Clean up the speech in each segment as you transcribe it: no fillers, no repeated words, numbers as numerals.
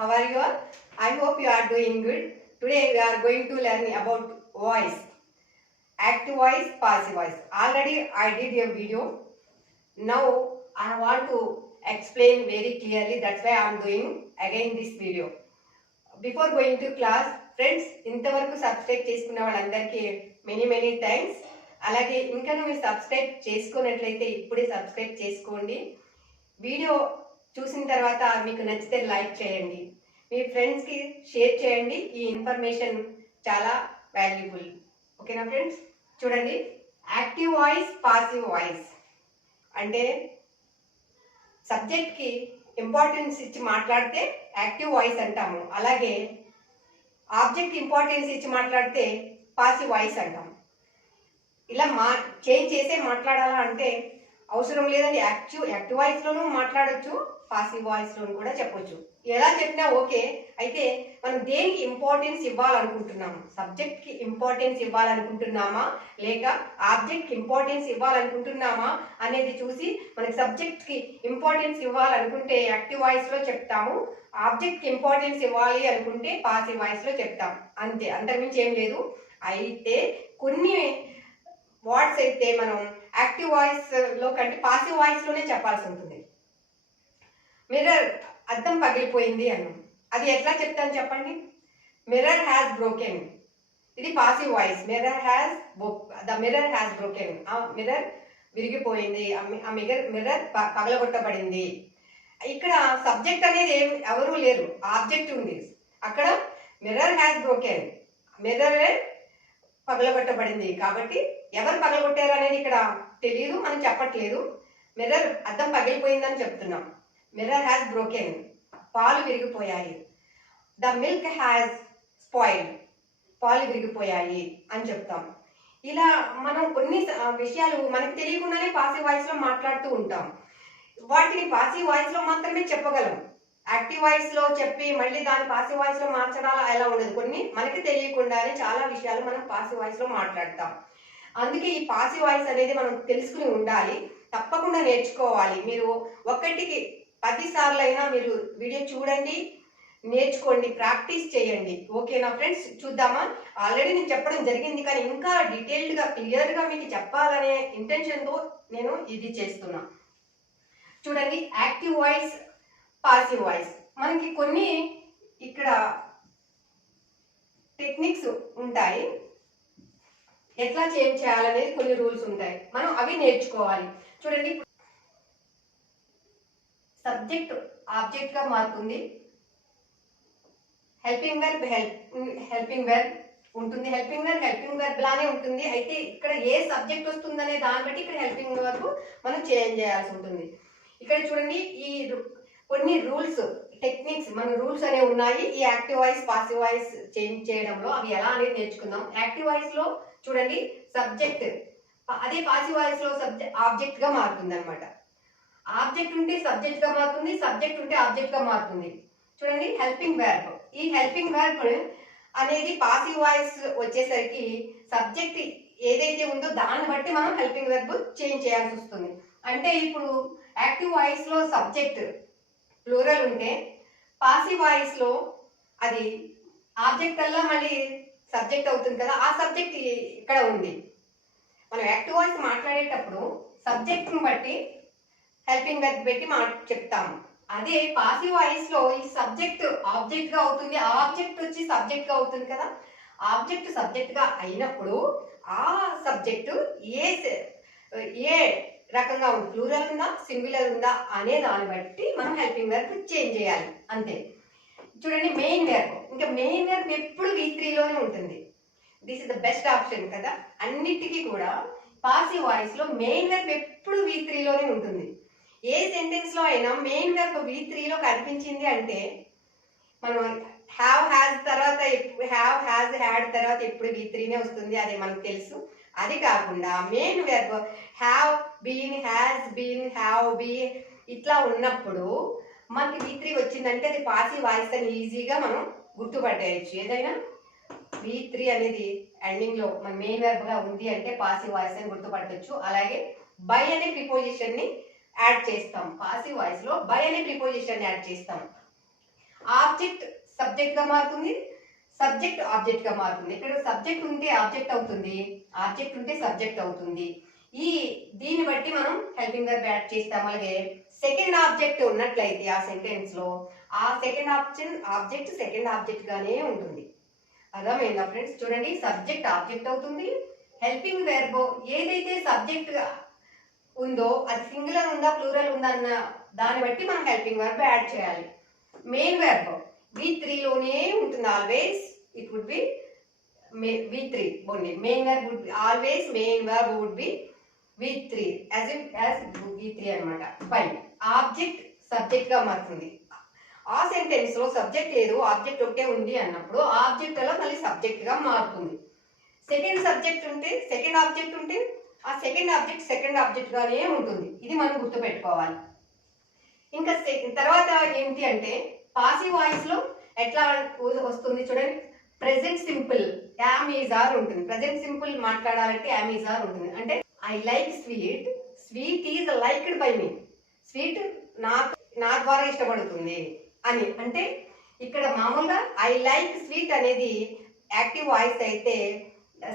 How are you all? I hope you are doing good. Today we are going to learn about voice. Active voice, passive voice. Already I did a video. Now I want to explain very clearly. That's why I am doing again this video. Before going to class, friends, ఇంతవరకు subscribe చేసుకున్న వాళ్ళందరికీ many thanks. అలాగే ఇంకా మీరు subscribe చేసుకున్నట్లయితే ఇప్పుడే subscribe చేసుకోండి. Video చూసిన తర్వాత మీకు నచ్చితే లైక్ చేయండి, మీ ఫ్రెండ్స్కి షేర్ చేయండి. ఈ ఇన్ఫర్మేషన్ చాలా వాల్యుబుల్. ఓకేనా ఫ్రెండ్స్? చూడండి, యాక్టివ్ వాయిస్, పాసివ్ వాయిస్ అంటే సబ్జెక్ట్కి ఇంపార్టెన్స్ ఇచ్చి మాట్లాడితే యాక్టివ్ వాయిస్ అంటాము. అలాగే ఆబ్జెక్ట్ ఇంపార్టెన్స్ ఇచ్చి మాట్లాడితే పాసివ్ వాయిస్ అంటాము. ఇలా చేంజ్ చేసే మాట్లాడాలా అంటే అవసరం లేదండి. యాక్టివ్ వాయిస్లోనూ మాట్లాడచ్చు, పాసివ్ వాయిస్లోనూ కూడా చెప్పొచ్చు. ఎలా చెప్పినా ఓకే. అయితే మనం దేనికి ఇంపార్టెన్స్ ఇవ్వాలనుకుంటున్నాము? సబ్జెక్ట్కి ఇంపార్టెన్స్ ఇవ్వాలనుకుంటున్నామా లేక ఆబ్జెక్ట్కి ఇంపార్టెన్స్ ఇవ్వాలనుకుంటున్నామా అనేది చూసి మనకి సబ్జెక్ట్కి ఇంపార్టెన్స్ ఇవ్వాలనుకుంటే యాక్టివ్ వాయిస్లో చెప్తాము, ఆబ్జెక్ట్కి ఇంపార్టెన్స్ ఇవ్వాలి అనుకుంటే పాసివ్ వాయిస్లో చెప్తాము. అంతే, అంతకుమించి ఏం లేదు. అయితే కొన్ని వర్డ్స్ అయితే మనం యాక్టివ్ వాయిస్లో కంటే పాసివ్ వాయిస్లోనే చెప్పాల్సి ఉంటుంది. మిర్రర్, అద్దం పగిలిపోయింది అన్నాం. అది ఎట్లా చెప్తాను చెప్పండి? Mirror has broken. ఇది passive voice. The mirror has broken. ఆ మిర్రర్ విరిగిపోయింది, ఆ మిర్రర్ పగలగొట్టబడింది. ఇక్కడ సబ్జెక్ట్ అనేది ఎవరూ లేరు, ఆబ్జెక్ట్ ఉంది. అక్కడ మిర్రర్ హ్యాస్ బ్రోకెన్, మిర్రర్ పగలగొట్టబడింది. కాబట్టి ఎవరు పగలగొట్టారు అనేది ఇక్కడ తెలియదు, మనం చెప్పట్లేదు. మిర్రర్, అద్దం పగిలిపోయిందని చెప్తున్నాం. మిర్రర్ హ్యాస్ బ్రోకెన్, పాలు విరిగిపోయాయి. ద మిల్క్ హ్యాస్ స్పాయిల్డ్, పాలు విరిగిపోయాయి అని చెప్తాం. ఇలా మనం కొన్ని విషయాలు మనకు తెలియకుండానే పాసివ్ వాయిస్లో మాట్లాడుతూ ఉంటాం. వాటిని పాసివ్ వాయిస్లో మాత్రమే చెప్పగలం. యాక్టివ్ వాయిస్లో చెప్పి మళ్ళీ దాన్ని పాసివ్ వాయిస్లో మార్చడాలు ఎలా ఉండదు. కొన్ని మనకి తెలియకుండానే చాలా విషయాలు మనం పాసివ్ వాయిస్లో మాట్లాడతాం. అందుకే ఈ పాసివ్ వాయిస్ అనేది మనం తెలుసుకుని ఉండాలి, తప్పకుండా నేర్చుకోవాలి. మీరు ఒకటికి 10 సార్లు అయినా మీరు వీడియో చూడండి, నేర్చుకోండి, ప్రాక్టీస్ చేయండి. ఓకేనా ఫ్రెండ్స్? చూద్దామా? ఆల్రెడీ నేను చెప్పడం జరిగింది, కానీ ఇంకా డీటెయిల్డ్గా క్లియర్గా మీకు చెప్పాలనే ఇంటెన్షన్తో నేను ఇది చేస్తున్నా. చూడండి, యాక్టివ్ వాయిస్, పాసివ్ వాయిస్. మనకి కొన్ని ఇక్కడ టెక్నిక్స్ ఉంటాయి, ఎట్లా చేంజ్ చేయాలనేది కొన్ని రూల్స్ ఉంటాయి, మనం అవి నేర్చుకోవాలి. చూడండి, సబ్జెక్ట్ ఆబ్జెక్ట్ గా మారుతుంది, హెల్పింగ్ వర్బ్ హెల్పింగ్ వర్బ్ ఉంటుంది, హెల్పింగ్ వర్బ్ లానే ఉంటుంది. అయితే ఇక్కడ ఏ సబ్జెక్ట్ వస్తుందనే దాన్ని బట్టి ఇక్కడ హెల్పింగ్ వర్బ్ మనం చేంజ్ చేయాల్సి ఉంటుంది. ఇక్కడ చూడండి, ఈ కొన్ని రూల్స్, టెక్నిక్స్, మన రూల్స్ అనేవి ఉన్నాయి ఈ active voice, passive voice change చేయడంలో. అవి ఎలా అనేది నేర్చుకుందాం. యాక్టివ్ వాయిస్ లో చూడండి, సబ్జెక్ట్, అదే పాసివ్ వాయిస్ లో ఆబ్జెక్ట్ గా మారుతుంది అనమాట. ఆబ్జెక్ట్ ఉంటే సబ్జెక్ట్ గా మారుతుంది, సబ్జెక్ట్ ఉంటే ఆబ్జెక్ట్ గా మారుతుంది. చూడండి, హెల్పింగ్ వర్బ్. ఈ హెల్పింగ్ వర్బ్ అనేది పాసివ్ వాయిస్ వచ్చేసరికి సబ్జెక్ట్ ఏదైతే ఉందో దాన్ని బట్టి మనం హెల్పింగ్ వర్బ్ చేంజ్ చేయాల్సి వస్తుంది. అంటే ఇప్పుడు యాక్టివ్ వాయిస్ లో సబ్జెక్ట్ ప్లూరల్ ఉంటే పాసివ్ వాయిస్ లో అది ఆబ్జెక్ట్ అలా మళ్ళీ సబ్జెక్ట్ అవుతుంది కదా, ఆ సబ్జెక్ట్ ఇక్కడ ఉంది. మనం యాక్టివ్ వాయిస్ మాట్లాడేటప్పుడు సబ్జెక్ట్ని బట్టి హెల్పింగ్ వర్బ్ పెట్టి చెప్తాము. అదే పాసివ్ వాయిస్ లో ఈ సబ్జెక్ట్ ఆబ్జెక్ట్ గా అవుతుంది, ఆబ్జెక్ట్ వచ్చి సబ్జెక్ట్ గా అవుతుంది కదా. ఆబ్జెక్ట్ సబ్జెక్ట్ గా అయినప్పుడు ఆ సబ్జెక్టు ఏ రకంగా ఉంది, ప్లూరల్ ఉందా, సింగులర్ ఉందా అనే దాన్ని బట్టి మనం హెల్పింగ్ వర్బ్ చేంజ్ చేయాలి, అంతే. చూడండి, మెయిన్ వర్బ్. ఇంకా మెయిన్ వర్బ్ ఎప్పుడు V3లోనే ఉంటుంది. This is the best option కదా. అన్నిటికీ కూడా పాసివ్ వాయిస్ లో మెయిన్ వర్బ్ ఎప్పుడు V3లోనే ఉంటుంది. ఏ సెంటెన్స్ లో అయినా మెయిన్ వర్బ్ V3లో కనిపించింది అంటే మనం హ్యావ్ హ్యాజ్ తర్వాత హ్యావ్ హ్యాజ్ హ్యాడ్ తర్వాత ఎప్పుడు V3నే వస్తుంది, అది మనకు తెలుసు. అది కాకుండా main verb have been, has been, have be ఇట్లా ఉన్నప్పుడు మనకి V3 వచ్చిందంటే అది పాసివ్ వాయిస్ అని ఈజీగా మనం గుర్తుపట్టేయచ్చు. ఏదైనా V3 అనేది ఎండింగ్ లో మన మెయిన్ వర్బ్ గా ఉంది అంటే పాసివ్ వాయిస్ అని గుర్తుపట్టవచ్చు. అలాగే బై అనే ప్రిపోజిషన్ ని యాడ్ చేస్తాం. పాసివ్ వాయిస్ లో బై అనే ప్రిపోజిషన్ యాడ్ చేస్తాం. ఆబ్జెక్ట్ సబ్జెక్ట్ గా మారుతుంది, సబ్జెక్ట్ ఆబ్జెక్ట్ గా మారుతుంది. ఇక్కడ సబ్జెక్ట్ ఉంటే ఆబ్జెక్ట్ అవుతుంది, ఆబ్జెక్ట్ ఉంటే సబ్జెక్ట్ అవుతుంది. దీన్ని బట్టి మనం హెల్పింగ్ వర్బ్ యాడ్ చేస్తాం. అలాగే సెకండ్ ఆబ్జెక్ట్ ఉన్నట్లయితే ఆ సెంటెన్స్ లో ఆ సెకండ్ ఆబ్జెక్ట్ సెకండ్ ఆబ్జెక్ట్ గానే ఉంటుంది. అర్థమైందా ఫ్రెండ్స్? చూడండి, సబ్జెక్ట్ ఆబ్జెక్ట్ అవుతుంది. హెల్పింగ్ వెర్బ్ ఏదైతే సబ్జెక్ట్ గా ఉందో అది సింగులర్ ఉందా ప్లూరల్ ఉందా అన్న దాన్ని బట్టి మనం హెల్పింగ్ వెర్బ్ యాడ్ చేయాలి. మెయిన్ వెర్బ్ V3 లోనే ఉంటుంది. Always it would be V3 only. Main verb would be always main verb would be V3 as V3 అన్నమాట. బై ఆబ్జెక్ట్ సబ్జెక్ట్ గా మారుతుంది. ఆ సెంటెన్స్ లో సబ్జెక్ట్ లేదు, ఆబ్జెక్ట్ ఒకటే ఉంది అన్నప్పుడు ఆబ్జెక్ట్ లో మళ్ళీ సబ్జెక్ట్ గా మారుతుంది. సెకండ్ సబ్జెక్ట్ ఉంటే సెకండ్ ఆబ్జెక్ట్ ఉంటే ఆ సెకండ్ ఆబ్జెక్ట్ గానే ఉంటుంది. ఇది మనం గుర్తుపెట్టుకోవాలి. ఇంకా తర్వాత ఏంటి అంటే పాసివ్ వాయిస్ లో ఎట్లా వస్తుంది చూడండి. Present simple am is are ఉంటుంది. ప్రెజెంట్ సింపుల్ మాట్లాడాలంటే యామ్ ఈజ్ ఆర్ ఉంటుంది. అంటే I like sweet, sweet is liked by me. Sweet నా ద్వారా ఇష్టపడుతుంది అని. అంటే ఇక్కడ మామూలుగా ఐ లైక్ స్వీట్ అనేది యాక్టివ్ వాయిస్ అయితే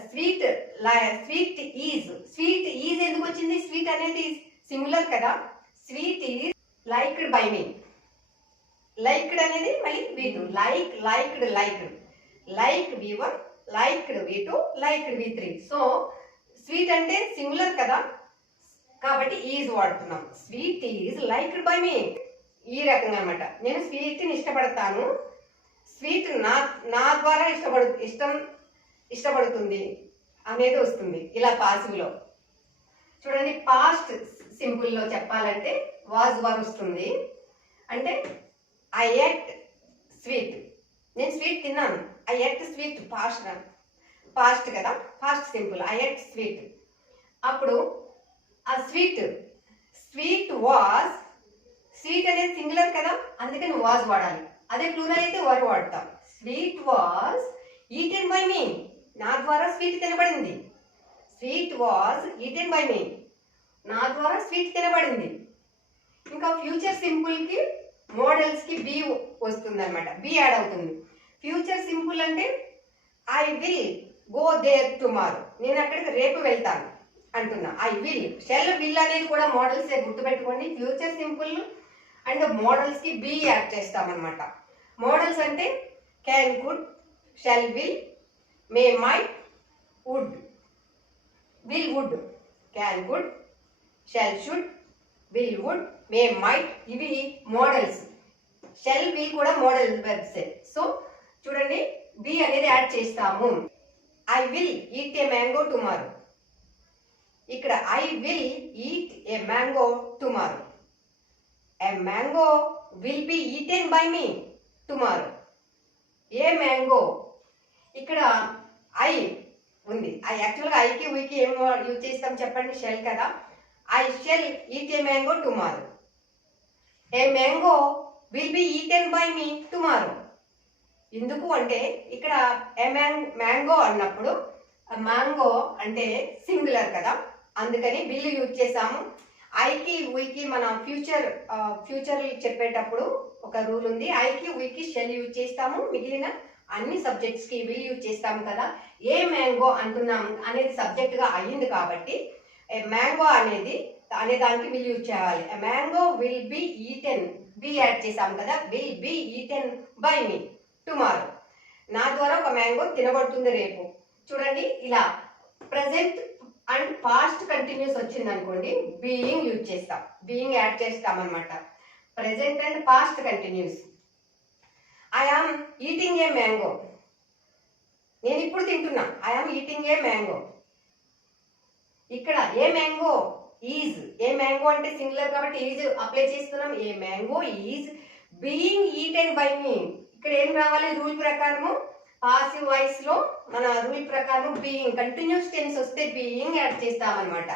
స్వీట్ ఈజ్ ఎందుకు వచ్చింది? స్వీట్ అనేది సింగులర్ కదా. Sweet is liked by me. Liked అనేది మళ్ళీ V2. Liked like V1, liked V2, liked V3. So sweet అంటే సింగులర్ కదా, కాబట్టి ఈజ్ వాడుతున్నాం. స్వీట్ ఈజ్ లైక్డ్ బై మీ. ఈ రకంగా అనమాట. నేను స్వీట్ ని ఇష్టపడతాను, స్వీట్ నా ద్వారా ఇష్టపడుతుంది అనేది వస్తుంది ఇలా పాసివ్ లో. చూడండి, పాస్ట్ సింపుల్ లో చెప్పాలంటే వాజ్ వస్తుంది. అంటే ఐ ఎట్ స్వీట్, నేను స్వీట్ తిన్నాను. ఐ ఎట్ స్వీట్ పాస్ట్ కదా, past simple. I ate sweet. అప్పుడు ఆ స్వీట్ వాజ్, స్వీట్ అనేది సింగులర్ కదా, అందుకని వాజ్ వాడాలి. అదే ప్లూరల్ అయితే వర్ వాడతాం. Sweet was eaten by me. నా ద్వారా స్వీట్ తినబడింది. Sweet was eaten by me. నా ద్వారా స్వీట్ తినబడింది. ఇంకా ఫ్యూచర్ సింపుల్ కి మోడల్స్ కి బి వస్తుంది అనమాట. బి యాడ్ అవుతుంది. ఫ్యూచర్ సింపుల్ అంటే I will go there tomorrow. నేను అక్కడికి రేపు వెళ్తాను అంటున్నా. ఐ విల్ అనేది కూడా మోడల్స్ గుర్తుపెట్టుకోండి. ఫ్యూచర్ సింపుల్ అండ్ మోడల్స్ కి బి యాడ్ చేస్తామన్నమాట. మోడల్స్ అంటే can, could, shall, will, may, might, would. Will, would, can, could, shall, should, will, would, may, might ఇవి మోడల్స్. షెల్, విల్ కూడా మోడల్ వెర్బ్స్. సో చూడండి, be అనేది add చేస్తాము. I will eat a mango tomorrow. ఇక్కడ I will eat a mango tomorrow. A mango will be eaten by me tomorrow. A mango, ఇక్కడ I ఉంది. యాక్చువల్గా ఐకి వీకి ఏం యూజ్ చేస్తాం చెప్పండి? షెల్ కదా. I shall eat a mango tomorrow. A mango will be eaten by me tomorrow. ఎందుకు అంటే ఇక్కడ ఏ మ్యాంగో అన్నప్పుడు మ్యాంగో అంటే సింగులర్ కదా, అందుకని విల్ యూజ్ చేసాము. ఐకి వీకి మనం ఫ్యూచర్ చెప్పేటప్పుడు ఒక రూల్ ఉంది. ఐకి వీకి షెల్ యూజ్ చేస్తాము, మిగిలిన అన్ని సబ్జెక్ట్స్ కి విల్ యూజ్ చేస్తాము కదా. ఏ మ్యాంగో అంటున్నాం అనేది సబ్జెక్ట్ గా అయ్యింది కాబట్టి మ్యాంగో అనే దానికి విల్ యూజ్ చేయాలి. Mango will be eaten, be add చేసాము కదా. Will be eaten by me tomorrow. నా ద్వారా ఒక మ్యాంగో తినబడుతుంది రేపు. చూడండి, ఇలా ప్రెసెంట్ అండ్ పాస్ట్ కంటిన్యూస్ వచ్చింది అనుకోండి, బీయింగ్ యూజ్ చేస్తాం, బీయింగ్ యాడ్ చేస్తాం అనమాట. Present and past continuous. I am eating a mango. నేను ఇప్పుడు తింటున్నా. I am eating a mango. ఇక్కడ a mango is, a mango అంటే సింగులర్ కాబట్టి ఈజ్ అప్లై చేస్తున్నాం. A mango is being eaten by me. ఇక్కడ ఏం రావాలి? రూల్ ప్రకారము పాసివ్ వాయిస్ లో మన రూల్ ప్రకారం బీయింగ్, కంటిన్యూస్ టెన్స్ వస్తే బీయింగ్ యాడ్ చేస్తామన్నమాట.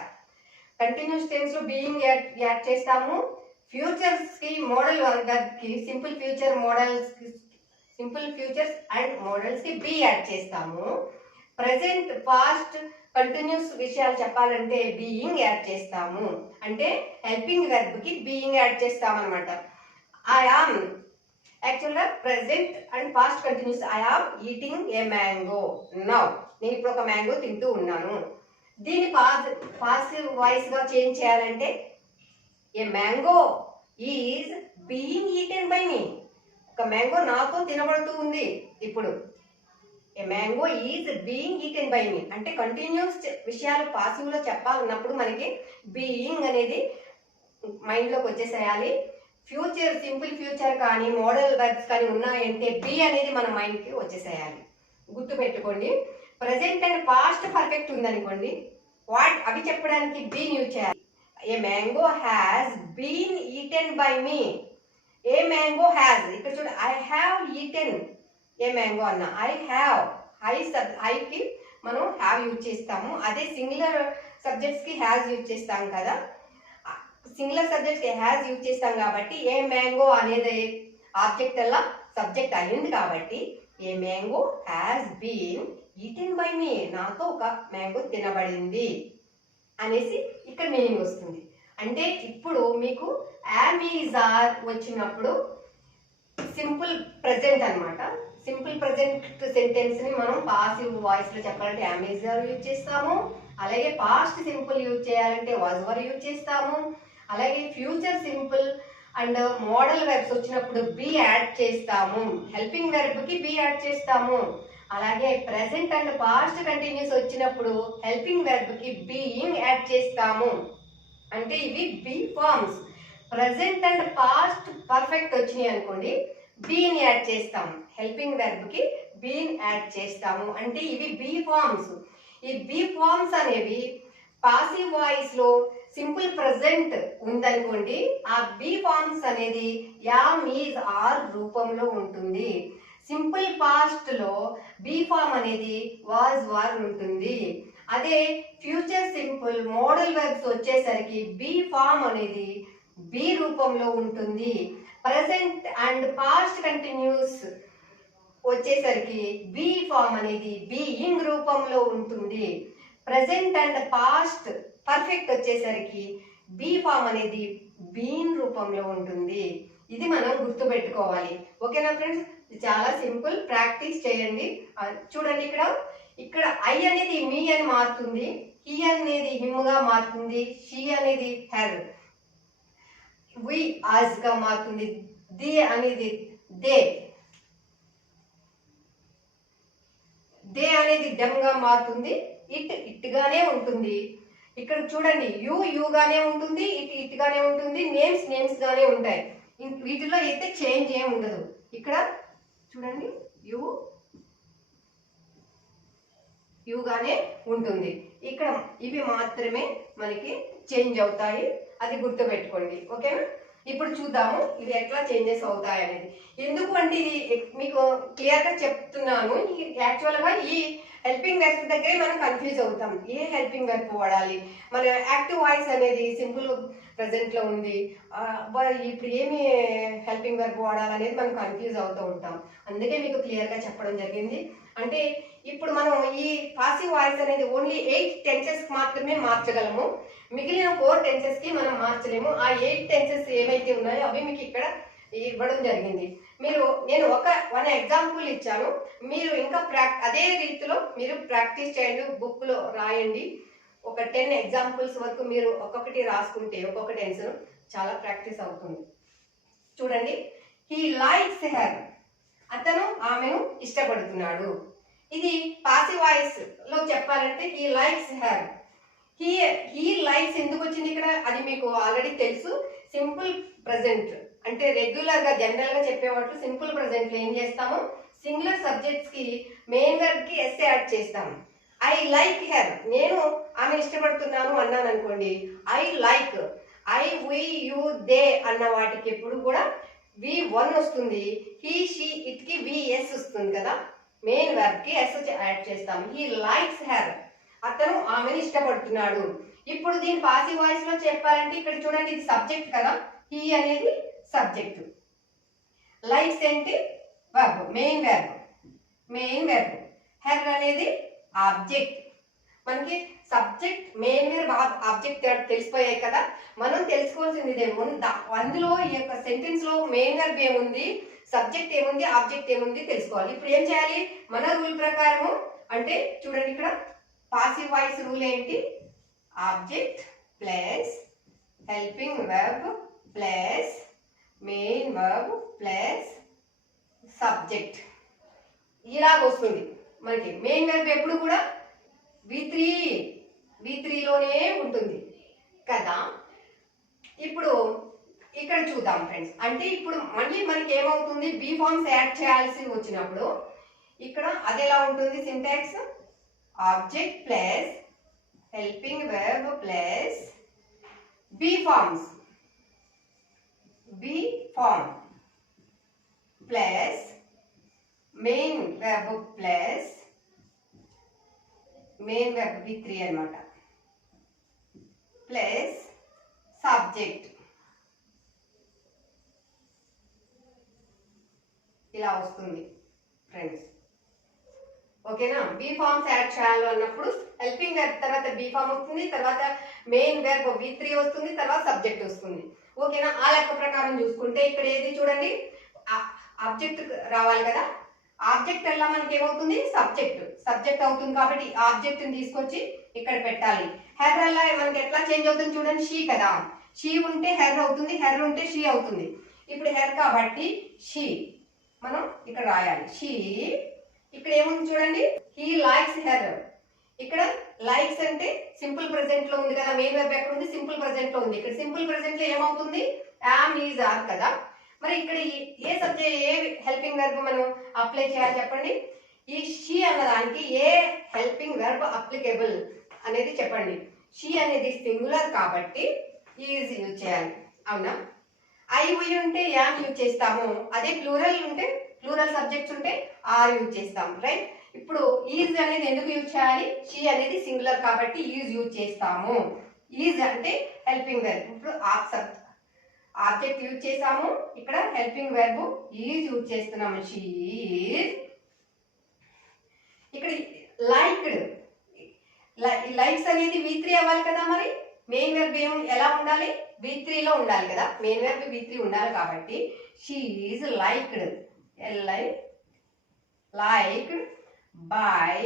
కంటిన్యూస్ టెన్స్ లో బీయింగ్ యాడ్ చేస్తాము. ఫ్యూచర్స్ కి మోడల్ కి సింపుల్ ఫ్యూచర్స్ అండ్ మోడల్స్ కి బి యాడ్ చేస్తాము. ప్రెసెంట్, పాస్ట్, కంటిన్యూస్ విషయాలు చెప్పాలంటే బీయింగ్ యాడ్ చేస్తాము. అంటే హెల్పింగ్ వెర్బ్ కి బీయింగ్ యాడ్ చేస్తామన్నమాట. ఐ ఆమ్ యాక్చువల్గా present and past continuous. I am eating a mango now. నేను ఇప్పుడు ఒక మ్యాంగో తింటూ ఉన్నాను. దీన్ని పాసివ్ వాయిస్ గా చేంజ్ చేయాలంటే a mango is being eaten by me. ఒక మ్యాంగో నాతో తినబడుతూ ఉంది ఇప్పుడు. A mango is being eaten by me అంటే కంటిన్యూస్ విషయాలు పాసివ్ లో చెప్పాలన్నప్పుడు మనకి బీయింగ్ అనేది మైండ్ లోకి వచ్చేసేయాలి. ఫ్యూచర్ సింపుల్ ఫ్యూచర్ కానీ మోడల్ వర్బ్స్ కానీ ఉన్నాయంటే బి అనేది మన మైండ్ కి వచ్చేసేయాలి. గుర్తు పెట్టుకోండి. ప్రెసెంట్ అండ్ పాస్ట్ పర్ఫెక్ట్ ఉందనుకోండి, వాట్ అవి చెప్పడానికి బీన్ యూజ్ చేయాలి. A mango has been eaten by me. A mango has, ఇక్కడ చూడ I have eaten a mango అన్న. ఐ హ్యావ్ ఐకి మనం హ్యావ్ యూజ్ చేస్తాము. అదే సింగులర్ సబ్జెక్ట్స్ కి హ్యాస్ యూజ్ చేస్తాం కదా. సింగులర్ సబ్జెక్ట్స్ కి హ్యాస్ యూజ్ చేస్తాం కాబట్టి ఏ మ్యాంగో అనేది ఆబ్జెక్ట్ అలా సబ్జెక్ట్ అయ్యింది కాబట్టి a mango has been eaten by మీ. నాతో ఒక మ్యాంగో తినబడింది అనేసి ఇక్కడ మీనింగ్ వస్తుంది. అంటే ఇప్పుడు మీకు యామ్ ఈజ్ ఆర్ వచ్చినప్పుడు సింపుల్ ప్రెజెంట్ అన్నమాట. సింపుల్ ప్రెజెంట్ సెంటెన్స్ ని మనం పాసివ్ వాయిస్ లో చెప్పాలంటే యామ్ ఈజ్ ఆర్ యూజ్ చేస్తాము. అలాగే పాస్ట్ సింపుల్ యూజ్ చేయాలంటే వాజ్ వర్ యూజ్ చేస్తాము. అలాగే future simple and model verbs వచ్చినప్పుడు బి యాడ్ చేస్తాము. హెల్పింగ్ వెర్బ్ కి బి యాడ్ చేస్తాము. అలాగే ప్రెసెంట్ అండ్ పాస్ట్ కంటిన్యూస్ వచ్చినప్పుడు హెల్పింగ్ వెర్బ్ కి బీయింగ్ యాడ్ చేస్తాము. అంటే ఇవి be forms. Present and past perfect వచ్చినాయి అనుకోండి, బీన్ యాడ్ చేస్తాము. హెల్పింగ్ వెర్బ్ కి బీన్ యాడ్ చేస్తాము. అంటే ఇవి బి ఫార్మ్స్. ఈ బి ఫార్మ్స్ అనేవి పాసివ్ వాయిస్ లో సింపుల్ ప్రెజెంట్ ఉందనుకోండి, ఆ బి ఫార్మ్స్ అనేది యామ్ ఈజ్ ఆర్ రూపంలో ఉంటుంది. సింపుల్ పాస్ట్ లో బి ఫార్మ్ అనేది వాజ్ వార్ ఉంటుంది. అదే ఫ్యూచర్ సింపుల్ మోడల్ వెర్బ్స్ వచ్చేసరికి బి ఫార్మ్ అనేది బి రూపంలో ఉంటుంది. ప్రెసెంట్ అండ్ పాస్ట్ కంటిన్యూస్ వచ్చేసరికి బి ఫార్మ్ అనేది బీయింగ్ రూపంలో ఉంటుంది. ప్రెసెంట్ అండ్ పాస్ట్ పర్ఫెక్ట్ వచ్చేసరికి బి ఫార్మ్ అనేది బీన్ రూపంలో ఉంటుంది. ఇది మనం గుర్తు పెట్టుకోవాలి. ఓకేనా ఫ్రెండ్స్? చాలా సింపుల్. ప్రాక్టీస్ చేయండి. చూడండి, ఇక్కడ ఐ అనేది మీ అని మారుతుంది, హీ అనేది హిమ్ గా మారుతుంది, షీ అనేది హెర్, వి ఆజ్ గా మారుతుంది, ది అనేది దే అనేది డెమ్ గా మారుతుంది, ఇట్ గానే ఉంటుంది. ఇక్కడ చూడండి, యు గానే ఉంటుంది, ఇట్ గానే ఉంటుంది, నేమ్స్ గానే ఉంటాయి. వీటిలో అయితే చేంజ్ ఏమి ఉండదు. ఇక్కడ చూడండి, యు గానే ఉంటుంది. ఇక్కడ ఇవి మాత్రమే మనకి చేంజ్ అవుతాయి. అది గుర్తుపెట్టుకోండి. ఓకేనా? ఇప్పుడు చూద్దాము ఇవి ఎట్లా చేంజెస్ అవుతాయి అనేది. ఎందుకు అంటే ఇది మీకు క్లియర్ గా చెప్తున్నాను. యాక్చువల్ గా ఈ హెల్పింగ్ వెర్బ్స్ దగ్గరే మనం కన్ఫ్యూజ్ అవుతాం. ఏ హెల్పింగ్ వెర్బ్ వాడాలి, మన యాక్టివ్ వాయిస్ అనేది సింపుల్ ప్రెసెంట్ లో ఉంది, ఇప్పుడు ఏమి హెల్పింగ్ వెర్బ్ వాడాలనేది మనం కన్ఫ్యూజ్ అవుతూ ఉంటాం. అందుకే మీకు క్లియర్ గా చెప్పడం జరిగింది. అంటే ఇప్పుడు మనం ఈ పాసివ్ వాయిస్ అనేది ఓన్లీ 8 టెన్సెస్ మాత్రమే మార్చగలము. మిగిలిన 4 టెన్సెస్ కి మనం మార్చలేము. ఆ 8 టెన్సెస్ ఏమైతే ఉన్నాయో అవి మీకు ఇక్కడ ఇవ్వడం జరిగింది. నేను వన్ ఎగ్జాంపుల్ ఇచ్చాను. మీరు ఇంకా అదే రీతిలో మీరు ప్రాక్టీస్ చేయండి. బుక్ లో రాయండి. ఒక 10 ఎగ్జాంపుల్స్ వరకు మీరు ఒక్కొక్కటి రాసుకుంటే ఒక్కొక్క టెన్స్ చాలా ప్రాక్టీస్ అవుతుంది. చూడండి, హీ లైక్స్ హెర్. అతను ఆమెను ఇష్టపడుతున్నాడు. ఇది పాసివ్ వాయిస్ లో చెప్పాలంటే he likes her. He likes ఎందుకు వచ్చింది ఇక్కడ, అది మీకు ఆల్రెడీ తెలుసు. సింపుల్ ప్రెజెంట్ అంటే రెగ్యులర్ గా జనరల్ గా చెప్పేవాళ్ళు సింపుల్ ప్రెజెంట్ లో ఏం చేస్తాము, సింగులర్ సబ్జెక్ట్స్ కి మెయిన్ వర్బ్ కి ఎస్ యాడ్ చేస్తాము. ఐ లైక్ హెర్, నేను ఆమె ఇష్టపడుతున్నాను అన్నాను అనుకోండి, I like, I we you they అన్న వాటికి ఎప్పుడు కూడా V1 వస్తుంది. హీ షీ ఇట్ కి VS వస్తుంది కదా. మెయిన్ వర్బ్ కి ఎస్ యాడ్ చేస్తాం. హీ లైక్స్ హెర్, అతను ఆమెను ఇష్టపడుతున్నాడు. ఇప్పుడు దీని పాసివ్ వాయిస్ లో చెప్పాలంటే ఇక్కడ చూడండి, ఇది సబ్జెక్ట్ కదా. హీ అనేది సబ్జెక్ట్, లైక్స్ ఏంటి వర్బ్, మెయిన్ వర్బ్. హెర్ అనేది ఆబ్జెక్ట్. మనకి సబ్జెక్ట్, మెయిన్ వర్బ్, ఆబ్జెక్ట్ తెలిసిపోయాయి కదా. మనం తెలుసుకోవాల్సింది ఇదే. అందులో ఈ యొక్క సెంటెన్స్ లో మెయిన్ వర్బ్ ఏముంది, సబ్జెక్ట్ ఏముంది, ఆబ్జెక్ట్ ఏముంది తెలుసుకోవాలి. ఇప్పుడు ఏం చేయాలి మన రూల్ ప్రకారము అంటే చూడండి, ఇక్కడ పాసివ్ వాయిస్ రూల్ ఏంటి, object plus helping verb plus main verb plus subject ఇలాగ వస్తుంది మనకి. మెయిన్ వర్బ్ ఎప్పుడు కూడా V3 లోనే ఉంటుంది కదా. ఇప్పుడు ఇక్కడ చూద్దాం ఫ్రెండ్స్. అంటే ఇప్పుడు మళ్ళీ మనకి ఏమవుతుంది, బీ ఫార్మ్స్ యాడ్ చేయాల్సి వచ్చినప్పుడు ఇక్కడ అది ఎలా ఉంటుంది, syntax object plus helping verb plus be form plus main verb plus main verb V3 అన్నమాట ప్లస్ సబ్జెక్ట్ ఇలా వస్తుంది ఫ్రెండ్స్. ఓకేనా. బీ ఫార్మ్స్ యాడ్ చేయాలి అన్నప్పుడు హెల్పింగ్ వర్బ్ తర్వాత బీ ఫార్మ్ వస్తుంది, తర్వాత మెయిన్ వర్బ్ V3 వస్తుంది, తర్వాత సబ్జెక్ట్ వస్తుంది. ఓకేనా. ఆ లెక్క ప్రకారం చూసుకుంటే ఇక్కడ ఏది చూడండి, ఆబ్జెక్ట్ రావాలి కదా. ఆబ్జెక్ట్ వల్ల మనకి ఏమవుతుంది, సబ్జెక్ట్ అవుతుంది కాబట్టి ఆబ్జెక్ట్ ని తీసుకొచ్చి ఇక్కడ పెట్టాలి. హెర్ వల్ల మనకి ఎట్లా చేంజ్ అవుతుంది చూడండి, షీ కదా. షీ ఉంటే హెర్ అవుతుంది, హెర్ ఉంటే షీ అవుతుంది. ఇప్పుడు హెర్ కాబట్టి షీ మనం ఇక్కడ రాయాలి. షీ ఇక్కడ ఏముంది చూడండి, హీ లైక్స్ హెర్. ఇక్కడ లైక్స్ అంటే సింపుల్ ప్రెజెంట్ లో ఉంది కదా. మెయిన్ వర్బ్ ఎక్కడ ఉంది, సింపుల్ ప్రెజెంట్ లో ఉంది. ఇక్కడ సింపుల్ ప్రెజెంట్ లో ఏమవుతుంది, యామ్, ఈజ్, ఆర్ కదా. మరి ఇక్కడ ఏ సబ్జెక్ట్, ఏ హెల్పింగ్ వర్బ్ మనం అప్లై చేయాలి చెప్పండి. ఈ షీ అన్నదానికి ఏ హెల్పింగ్ వర్బ్ అప్లికేబుల్ అనేది చెప్పండి. షీ అనేది సింగులర్ కాబట్టి ఈజ్ యూజ్ చేయాలి, అవునా. ఐ ఉయ్ ఉంటే యామ్ యూజ్ చేస్తాము, అదే ప్లూరల్ ఉంటే, ప్లూరల్ సబ్జెక్ట్స్ ఉంటే ఆర్ యూజ్ చేస్తాం, రైట్. ఇప్పుడు ఈజ్ అనేది ఎందుకు యూజ్ చేయాలి, షీ అనేది సింగులర్ కాబట్టి ఈజ్ యూజ్ చేస్తాము. ఈజ్ అంటే హెల్పింగ్ వర్బ్. ఇప్పుడు ఆబ్జెక్ట్ యూజ్ చేసాము, ఇక్కడ హెల్పింగ్ వర్బ్ ఈజ్ యూజ్ చేస్తున్నాము, షీ ఈజ్. ఇక్కడ లైక్స్ అనేది V3 అవ్వాలి కదా. మరి మెయిన్ వర్బ్ ఎలా ఉండాలి, V3 లో ఉండాలి కదా. మెయిన్ వర్బ్ V3 ఉండాలి కాబట్టి she is liked, liked by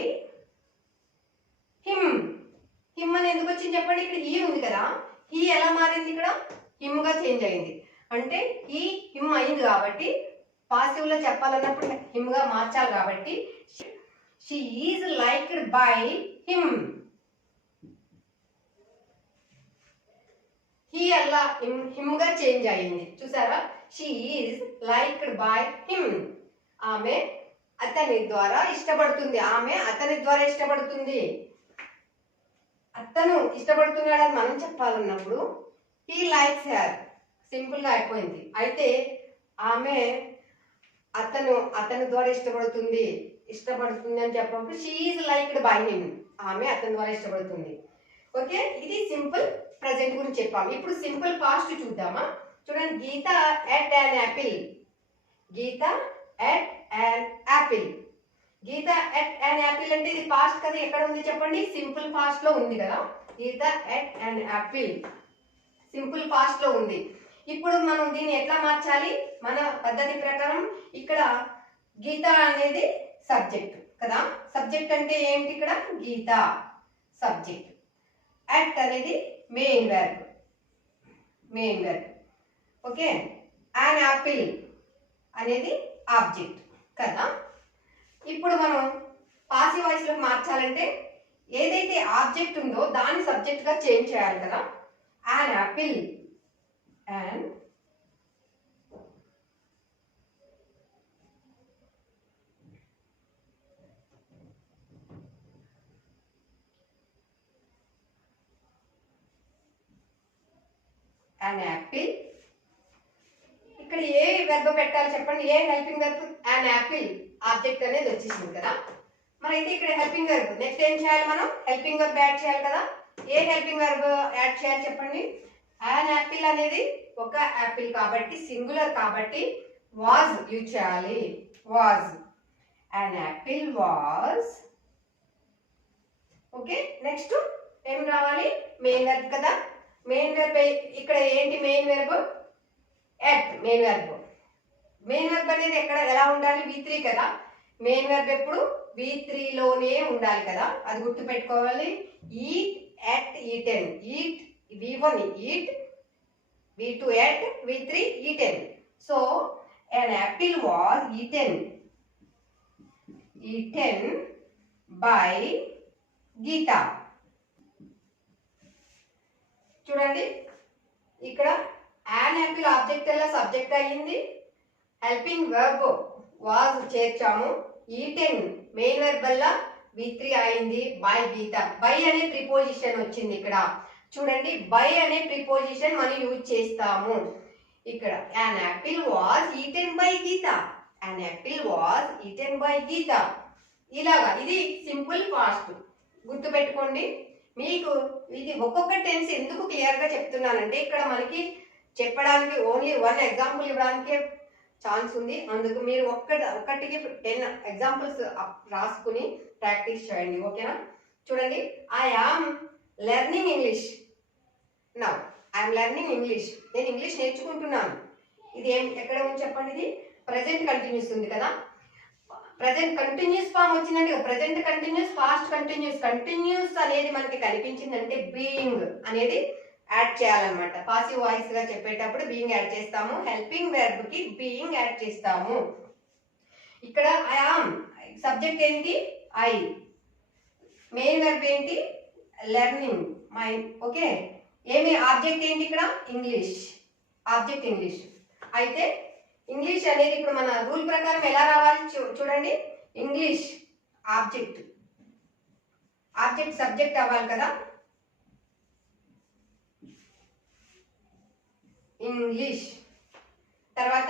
him అని ఎందుకు వచ్చింది చెప్పండి. ఇక్కడ హీ ఉంది కదా, హీ ఎలా మారింది, ఇక్కడ హిమ్ గా చేంజ్ అయింది. అంటే హిమ్ అయింది కాబట్టి పాసివ్ లో చెప్పాలన్నప్పుడు హిమ్ గా మార్చాలి కాబట్టి she is liked by him. He అలా హిమ్ గా చేంజ్ అయింది, చూసారా. She is liked by him. ఆమె అతని ద్వారా ఇష్టపడుతుంది, ఆమె అతని ద్వారా ఇష్టపడుతుంది. అతను ఇష్టపడుతున్నాడని మనం చెప్పాలన్నప్పుడు హీ లైక్స్ హర్, సింపుల్ గా అయిపోయింది. అయితే ఆమె అతని ద్వారా ఇష్టపడుతుంది అని చెప్పినప్పుడు she is liked by him, ఆమె అతని ద్వారా ఇష్టపడుతుంది. ఓకే, ఇది సింపుల్ ప్రెజెంట్ గురించి చెప్పాము. ఇప్పుడు సింపుల్ పాస్ట్ చూద్దామా. చూడండి, Geetha ate an apple. Geetha ate an apple. Geetha ate an apple అంటే ఇది పాస్ట్ కదా. ఎక్కడ ఉంది చెప్పండి, సింపుల్ పాస్ట్ లో ఉంది కదా. Geetha ate an apple simple past లో ఉంది. ఇప్పుడు మనం దీన్ని ఎట్లా మార్చాలి, మన పద్ధతి ప్రకారం ఇక్కడ గీత అనేది సబ్జెక్ట్ కదా. సబ్జెక్ట్ అంటే ఏంటి, ఇక్కడ గీత సబ్జెక్ట్, అట్ అనేది main verb. Okay, an Apple అనేది ఆబ్జెక్ట్ కదా. ఇప్పుడు మనం పాసివ్ వాయిస్ లో మార్చాలంటే ఏదైతే ఆబ్జెక్ట్ ఉందో దాన్ని సబ్జెక్ట్ గా చేంజ్ చేయాలి కదా. an apple, an apple. ఇక్కడ ఏ వెర్బ్ పెట్టాలి చెప్పండి, ఏ helping verb, an apple object అనేది వచ్చేసింది కదా. మరి అయితే ఇక్కడ హెల్పింగ్ వెర్బ్ నెక్స్ట్ ఏం చేయాలి, మనం హెల్పింగ్ వెర్బ్ యాడ్ చేయాలి కదా. ఏ హెల్పింగ్ వెర్బ్ యాడ్ చేయాలి చెప్పండి. an యాపిల్ అనేది ఒక యాపిల్ కాబట్టి సింగులర్ కాబట్టి వాజ్ యూజ్ చేయాలి. Was, an Apple was. Okay, next ఏం రావాలి? మెయిన్ వెర్బ్ కదా. మెయిన్ వెర్బ్ ఇక్కడ ఏంటి? Main verb at. Main verb అనేది ఎక్కడ ఎలా ఉండాలి? V3 కదా. మెయిన్ వెర్బ్ ఎప్పుడు V3 లోనే ఉండాలి కదా, అది గుర్తు పెట్టుకోవాలి. Eat, ate, eaten. Eat V1 eat, V2 ate, V3 eaten. So an apple was eaten by Geetha. చూడండి ఇక్కడ an apple ఆబ్జెక్ట్ అలా సబ్జెక్ట్ అయ్యింది. హెల్పింగ్ వర్బ్ వాజ్ చేర్చాము. ఈటెన్ మెయిన్ వర్బ్ వల్ల V3 అయింది. బై గీత. బై అనే ప్రిపోజిషన్ వచ్చింది ఇక్కడ. చూడండి బై అనే ప్రిపోజిషన్ మనం యూజ్ చేస్తాము ఇక్కడ. an apple was eaten by Gita. an apple was eaten by గీత. ఇలాగా ఇది సింపుల్ ఫాస్ట్ గుర్తు పెట్టుకోండి. మీకు ఇది ఒక్కొక్క టెన్స్ ఎందుకు క్లియర్ గా చెప్తున్నానంటే ఇక్కడ మనకి చెప్పడానికి ఓన్లీ 1 ఎగ్జాంపుల్ ఇవ్వడానికి ఛాన్స్ ఉంది. అందుకు మీరు ఒక్కటికి 10 ఎగ్జాంపుల్స్ రాసుకుని ప్రాక్టీస్ చేయండి. ఓకేనా? చూడండి I am learning English. Now I'm learning English. నేను ఇంగ్లీష్ నేర్చుకుంటున్నాను. ఇది ఎక్కడ ఉంది చెప్పండి? ఇది ప్రజెంట్ కంటిన్యూస్ ఉంది కదా. ప్రజెంట్ కంటిన్యూస్ ఫామ్ వచ్చిందంటే present continuous, past continuous. Continuous అనేది మనకి కనిపించిందంటే బీయింగ్ అనేది యాడ్ చేయాలన్నమాట. పాసివ్ వాయిస్ గా చెప్పేటప్పుడు బీయింగ్ యాడ్ చేస్తాము. హెల్పింగ్ వెర్బ్ కి బీయింగ్ యాడ్ చేస్తాము. ఇక్కడ ఐ ఆమ్ సబ్జెక్ట్ ఏంటి? ఐ. మెయిన్ వెర్బ్ ఏంటి? లెర్నింగ్. మై. ఓకే. ఏమి ఆబ్జెక్ట్ ఏంటి ఇక్కడ? ఇంగ్లీష్. Object English. అయితే ఇంగ్లీష్ అనేది ఇప్పుడు మన రూల్ ప్రకారం ఎలా రావాలి చూడండి. ఇంగ్లీష్ ఆబ్జెక్ట్, ఆబ్జెక్ట్ సబ్జెక్ట్ అవ్వాలి కదా. ఇంగ్లీష్ తర్వాత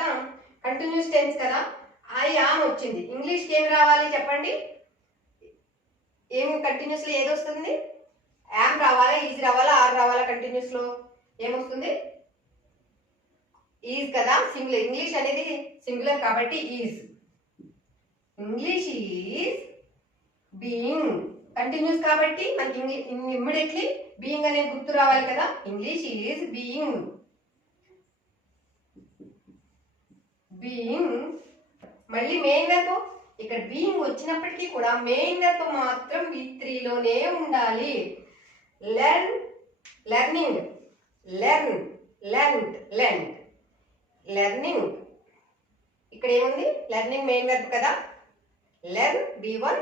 కంటిన్యూస్ టెన్స్ కదా. ఐ ఆమ్ వచ్చింది. ఇంగ్లీష్ కి ఏం రావాలి చెప్పండి? ఏం కంటిన్యూస్ లో ఏది వస్తుంది? యామ్ రావాలా, ఈజ్ రావాలా, ఆర్ రావాలా? కంటిన్యూస్ లో ఏమొస్తుంది? ఈజ్ కదా. సింగులర్. ఇంగ్లీష్ అనేది సింగులర్ కాబట్టి is. English is being. Continuous కాబట్టి మనకి ఇమ్మీడియట్లీ బీయింగ్ అనేది గుర్తు రావాలి కదా. English is being. బీయింగ్. మళ్ళీ మెయిన్ వెర్బ్ ఇక్కడ బీయింగ్ వచ్చినప్పటికీ కూడా మెయిన్ వెర్బ్ మాత్రం V3 లోనే ఉండాలి. Learn, learning, learn, learned, learned. Learning ఇక్కడ ఏముంది? లెర్నింగ్ మెయిన్ వెర్బ్ కదా. Learn V1,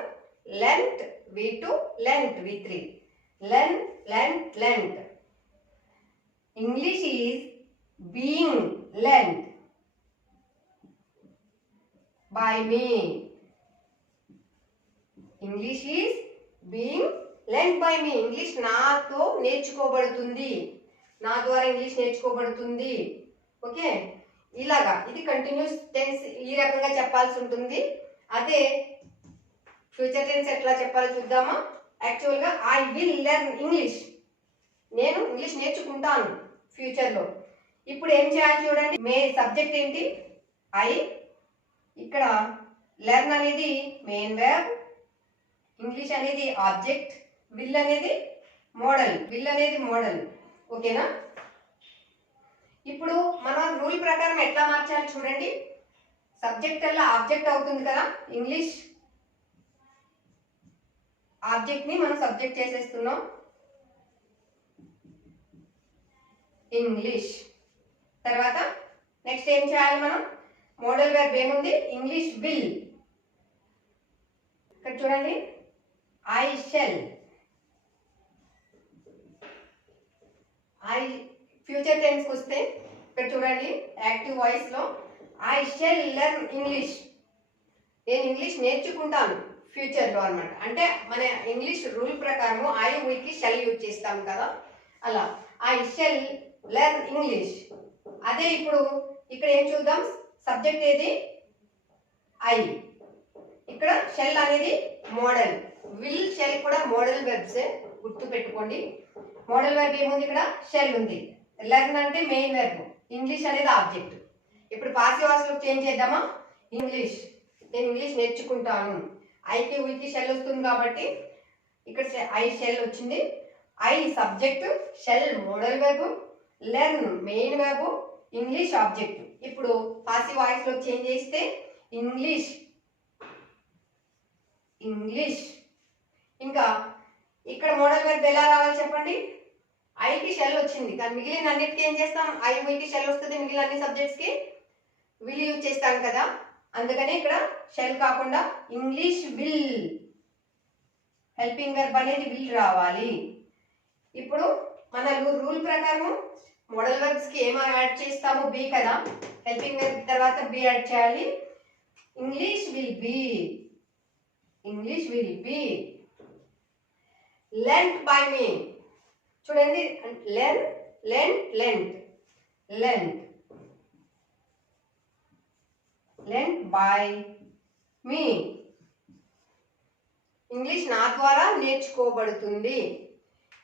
learned V2, learned V3. Learn, learned, learned. English is being learned by me. English is being learned by me. English నాతో నేర్చుకోబడుతుంది. నా ద్వారా English నేర్చుకోబడుతుంది. Okay. ఇలాగా ఇది continuous tense ఈ రకంగా చెప్పాల్సి ఉంటుంది. అదే ఫ్యూచర్ టెన్స్ ఎట్లా చెప్పాలో చూద్దామా. యాక్చువల్ గా ఐ విల్ లెర్న్ ఇంగ్లీష్. నేను ఇంగ్లీష్ నేర్చుకుంటాను ఫ్యూచర్ లో. ఇప్పుడు ఏం చేయాలి చూడండి. సబ్జెక్ట్ ఏంటి? ఐ. ఇక్కడ లెర్న్ అనేది మెయిన్ వెర్బ్, ఇంగ్లీష్ అనేది ఆబ్జెక్ట్, విల్ అనేది మోడల్. విల్ అనేది మోడల్. ఓకేనా? ఇప్పుడు మనం రూల్ ప్రకారం ఎట్లా మార్చాలి చూడండి. సబ్జెక్ట్ వల్ల ఆబ్జెక్ట్ అవుతుంది కదా. ఇంగ్లీష్ ఆబ్జెక్ట్ ని మనం సబ్జెక్ట్ చేసేస్తున్నాం. ఇంగ్లీష్. తర్వాత నెక్స్ట్ ఏం చేయాలి మనం? మోడల్ వెర్బ్ ఏముంది? English will. ఇక్కడ చూడండి I shall. I future tense కి వస్తే ఇక్కడ చూడండి యాక్టివ్ వాయిస్ లో ఐ షెల్ లెర్న్ ఇంగ్లీష్. నేను ఇంగ్లీష్ నేర్చుకుంటాను ఫ్యూచర్ లో అన్నమాట. అంటే మన ఇంగ్లీష్ రూల్ ప్రకారం ఐ వీకి షెల్ యూజ్ చేస్తాం కదా. అలా ఐ షెల్ లెర్న్ ఇంగ్లీష్. అదే ఇప్పుడు ఇక్కడ ఏం చూద్దాం. సబ్జెక్ట్ ఏది? ఐ. ఇక్కడ షెల్ అనేది మోడల్. విల్, షెల్ కూడా మోడల్ వెర్బ్సే గుర్తు పెట్టుకోండి. మోడల్ వెర్బ్ ఏముంది? ఇక్కడ షెల్ ఉంది. లెర్న్ అంటే మెయిన్ వెర్బ్, ఇంగ్లీష్ అనేది ఆబ్జెక్ట్. ఇప్పుడు పాసివ్ వాయిస్ లో చేంజ్ చేద్దామా? ఇంగ్లీష్. నేను ఇంగ్లీష్ నేర్చుకుంటాను. ఐకి వీకి షెల్ వస్తుంది కాబట్టి ఇక్కడ ఐ షెల్ వచ్చింది. I subject, shall model verb, learn main verb, English object. ఇప్పుడు పాసివ్ వాయిస్ లో చేంజ్ చేస్తే ఇంగ్లీష్, ఇంగ్లీష్. ఇంకా ఇక్కడ మోడల్ వెర్బ్ ఎలా రావాలి చెప్పండి? ఐకి షెల్ వచ్చింది, కానీ మిగిలిన అన్నిటికీ ఏం చేస్తాం? ఐ వీకి షెల్ వస్తుంది, మిగిలిన అన్ని సబ్జెక్ట్స్ కి విల్ యూజ్ చేస్తాం కదా. అందుకని ఇక్కడ షెల్ కాకుండా ఇంగ్లీష్ విల్, హెల్పింగ్ వెర్బ్ అనేది విల్ రావాలి. ఇప్పుడు మన రూల్ ప్రకారం మోడల్ వెర్బ్స్ కి ఏమో యాడ్ చేస్తాము? బి కదా. హెల్పింగ్ వెర్బ్ తర్వాత బి యాడ్ చేయాలి. English will be, English will be learned by me. చూడండి, learn, learn, learned, learned, learned by me. English నా ద్వారా నేర్చుకోబడుతుంది.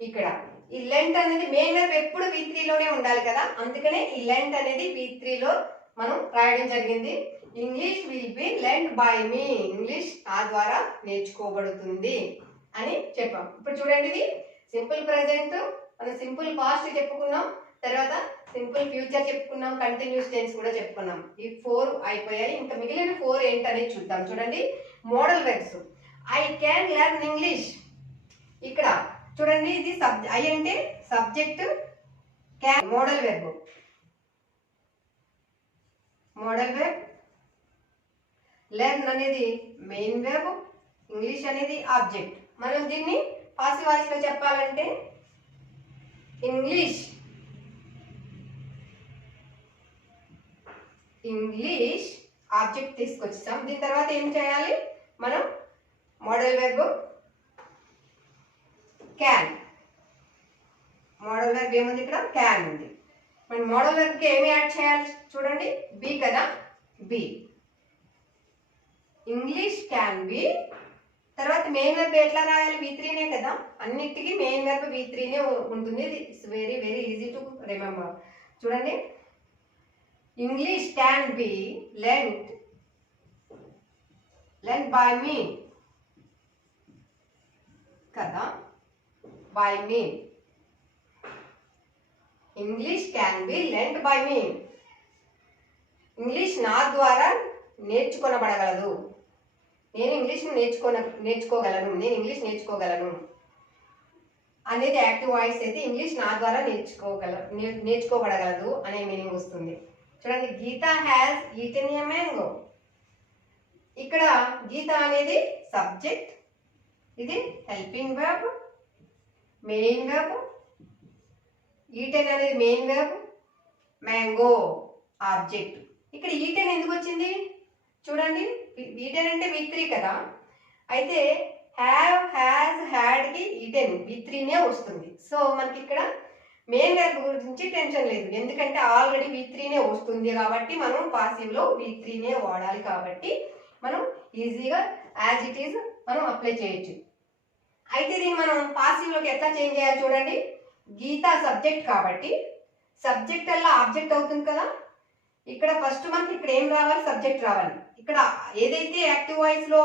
ఇక్కడ ఈ లెంట్ అనేది మెయిన్ వెర్బ్ ఎప్పుడు V3 లోనే ఉండాలి కదా, అందుకనే ఈ లెంట్ అనేది V3 లో మనం రాయడం జరిగింది. English will be learned by me, English నా ద్వారా నేర్చుకోబడుతుంది అని చెప్పాం. ఇప్పుడు చూడండి, ఇది సింపుల్ ప్రెజెంట్, మనం సింపుల్ పాస్ట్ చెప్పుకున్నాం, తర్వాత సింపుల్ ఫ్యూచర్ చెప్పుకున్నాం, కంటిన్యూస్ టెన్స్ కూడా చెప్పుకున్నాం. ఈ 4 అయిపోయాయి. ఇంకా మిగిలిన 4 ఏంటనేది చూద్దాం. చూడండి, model verbs. I can learn English. ఇక్కడ చూడండి, ఇది ఐ అంటే subject, can modal verb, model verb, learn అనేది మెయిన్ వెర్బ్, ఇంగ్లీష్ అనేది ఆబ్జెక్ట్. మనం దీన్ని పాసివ్ వాయిస్ లో చెప్పాలంటే ఇంగ్లీష్, ఇంగ్లీష్ ఆబ్జెక్ట్ తీసుకొచ్చాం. దీని తర్వాత ఏం చేయాలి మనం? Model verb can, model verb ఏముంది ఇక్కడ? క్యాన్ ఉంది. మనం మోడల్ వెర్బ్ కి ఏమి యాడ్ చేయాలి? చూడండి, బి కదా, బి. English can be. తర్వాత మెయిన్ వెర్బ్ ఎట్లా రాయాలి? V3నే కదా, అన్నిటికీ మెయిన్ వెర్బ్ V3నే ఉంటుంది. It's very very easy to remember. చూడండి, English can be learned, learned by me కదా, by me. English can be learned by me. English నా ద్వారా నేర్చుకొనబడగలదు. నేను ఇంగ్లీష్ నేర్చుకోగలను, నేను ఇంగ్లీష్ నేర్చుకోగలను అనేది యాక్టివ్ వాయిస్ అయితే ఇంగ్లీష్ నా ద్వారా నేర్చుకోబడగలదు అనే మీనింగ్ వస్తుంది. చూడండి, గీత హ్యాస్ ఈటెన్ ఎ మ్యాంగో. ఇక్కడ గీత అనేది సబ్జెక్ట్, ఇది helping verb, main verb, eaten అనేది మెయిన్ వెర్బ్, మ్యాంగో ఆబ్జెక్ట్. ఇక్కడ ఈటెన్ ఎందుకు వచ్చింది? చూడండి, ఈటెన్ అంటే V3 కదా, అయితే హ్యావ్, హ్యాస్, హ్యాడ్ కి ఈటెన్ V3నే వస్తుంది. సో మనకి ఇక్కడ మెయిన్ వెర్బ్ గురించి టెన్షన్ లేదు, ఎందుకంటే ఆల్రెడీ V3నే వస్తుంది కాబట్టి మనం పాసివ్ లో V3నే వాడాలి. కాబట్టి మనం ఈజీగా యాజ్ ఇట్ ఈజ్ మనం అప్లై చేయొచ్చు. అయితే దీన్ని మనం పాసివ్ లోకి ఎట్లా చేంజ్ చేయాలి? చూడండి, గీత సబ్జెక్ట్ కాబట్టి సబ్జెక్ట్ అలా ఆబ్జెక్ట్ అవుతుంది కదా. ఇక్కడ ఫస్ట్ మనకి ఇక్కడ ఏం రావాలి? సబ్జెక్ట్ రావాలి. ఇక్కడ ఏదైతే యాక్టివ్ వాయిస్ లో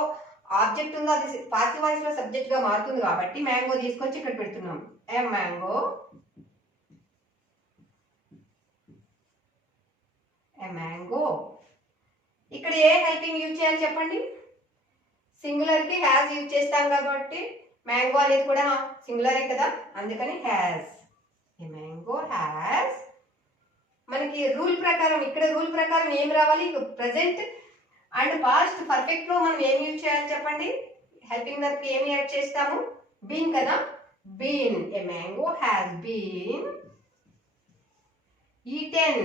ఆబ్జెక్ట్ ఉందో అది పాసివ్ వాయిస్ లో సబ్జెక్ట్ గా మారుతుంది కాబట్టి మ్యాంగో తీసుకొచ్చి ఇక్కడ పెడుతున్నాం. ఏ మ్యాంగో, ఏ మ్యాంగో. ఇక్కడ ఏ హెల్పింగ్ యూజ్ చేయాలి చెప్పండి? సింగులర్ కి హ్యాస్ యూజ్ చేస్తాం కాబట్టి మ్యాంగో అనేది కూడా సింగులరే కదా, అందుకని హ్యాస్. A mango has. మనకి రూల్ ప్రకారం, ఇక్కడ రూల్ ప్రకారం ఏం రావాలి? ప్రెజెంట్ అండ్ పాస్ట్ పర్ఫెక్ట్ లో మనం ఏం యూజ్ చేయాలి చెప్పండి? హెల్పింగ్ వెర్బ్ కి ఏమి యాడ్ చేస్తాము? బీన్ కదా, been. A mango has been eaten,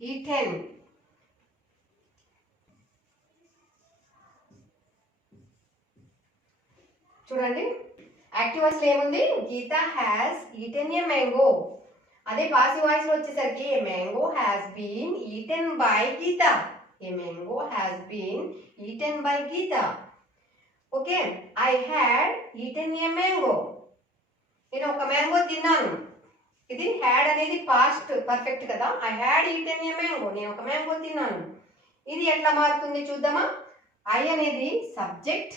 eaten. చూడండి, యాక్టివ్ వాయిస్ లో ఏముంది? Geetha has eaten a mango. అదే పాసివ్ వాయిస్ లో వచ్చేసరికి a mango has been eaten by Geetha. A mango has been eaten by Geetha. Okay, I had eaten a mango. నేను ఒక మ్యాంగో తిన్నాను. ఇది హ్యాడ్ అనేది పాస్ట్ పర్ఫెక్ట్ కదా. I had eaten a mango, నేను ఒక మ్యాంగో తిన్నాను. ఇది ఎట్లా మారుతుంది చూద్దామా? ఐ అనేది సబ్జెక్ట్,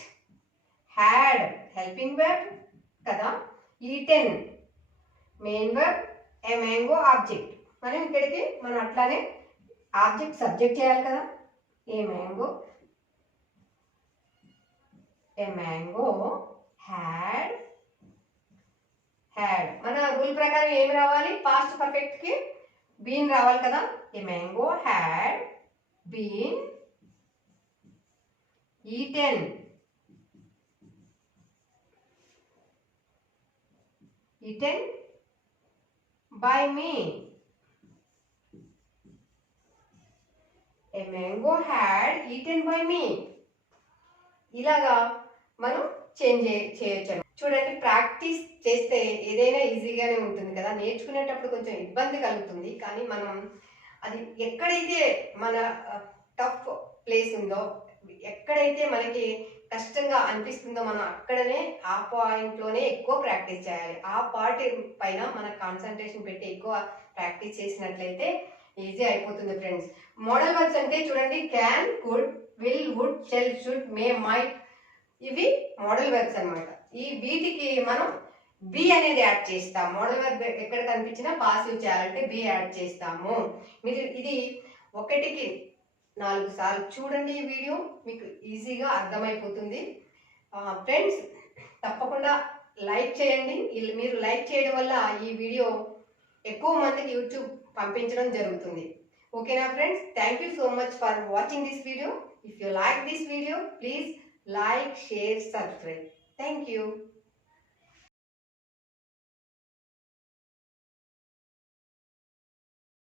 హ్యాడ్ హెల్పింగ్ వెర్బ్ కదా. Eaten main verb, a mango object. మనం ఇక్కడికి మనం అట్లానే ఆబ్జెక్ట్ సబ్జెక్ట్ చేయాలి కదా. ఏ మ్యాంగో హ్యాడ్ మన రూల్ ప్రకారం ఏమి రావాలి, పాస్ట్ పర్ఫెక్ట్ కి బీన్ రావాలి కదా. A mango had been eaten by me. A mango had eaten by me. ఇలాగా మనం చేంజ్ చేయొచ్చు. చూడండి, ప్రాక్టీస్ చేస్తే ఏదైనా ఈజీగానే ఉంటుంది కదా. నేర్చుకునేటప్పుడు కొంచెం ఇబ్బంది కలుగుతుంది, కానీ మనం అది ఎక్కడైతే మన టఫ్ ప్లేస్ ఉందో, ఎక్కడైతే మనకి కష్టంగా అనిపిస్తుందో మనం అక్కడనే ఆ పాయింట్లోనే ఎక్కువ ప్రాక్టీస్ చేయాలి. ఆ పార్ట్ పైన మన కాన్సన్ట్రేషన్ పెట్టి ఎక్కువ ప్రాక్టీస్ చేసినట్లయితే ఈజీ అయిపోతుంది ఫ్రెండ్స్. మోడల్ వర్బ్స్ అంటే చూడండి, can, could, will, would, shall, should, may, might, ఇవి మోడల్ వర్బ్స్ అన్నమాట. వీటికి మనం బి అనేది యాడ్ చేస్తాం. మోడల్ వర్బ్ ఎక్కడ కనిపించినా పాసివ్ చేయాలంటే బి యాడ్ చేస్తాము. మీరు ఇది 1కి 4 సార్లు చూడండి, ఈ వీడియో మీకు ఈజీగా అర్థమైపోతుంది. ఫ్రెండ్స్, తప్పకుండా లైక్ చేయండి. మీరు లైక్ చేయడం వల్ల ఈ వీడియో ఎక్కువ మందికి యూట్యూబ్ పంపించడం జరుగుతుంది. ఓకేనా friends? Thank you so much for watching this video. If you like this video, please like, share, subscribe. Thank you.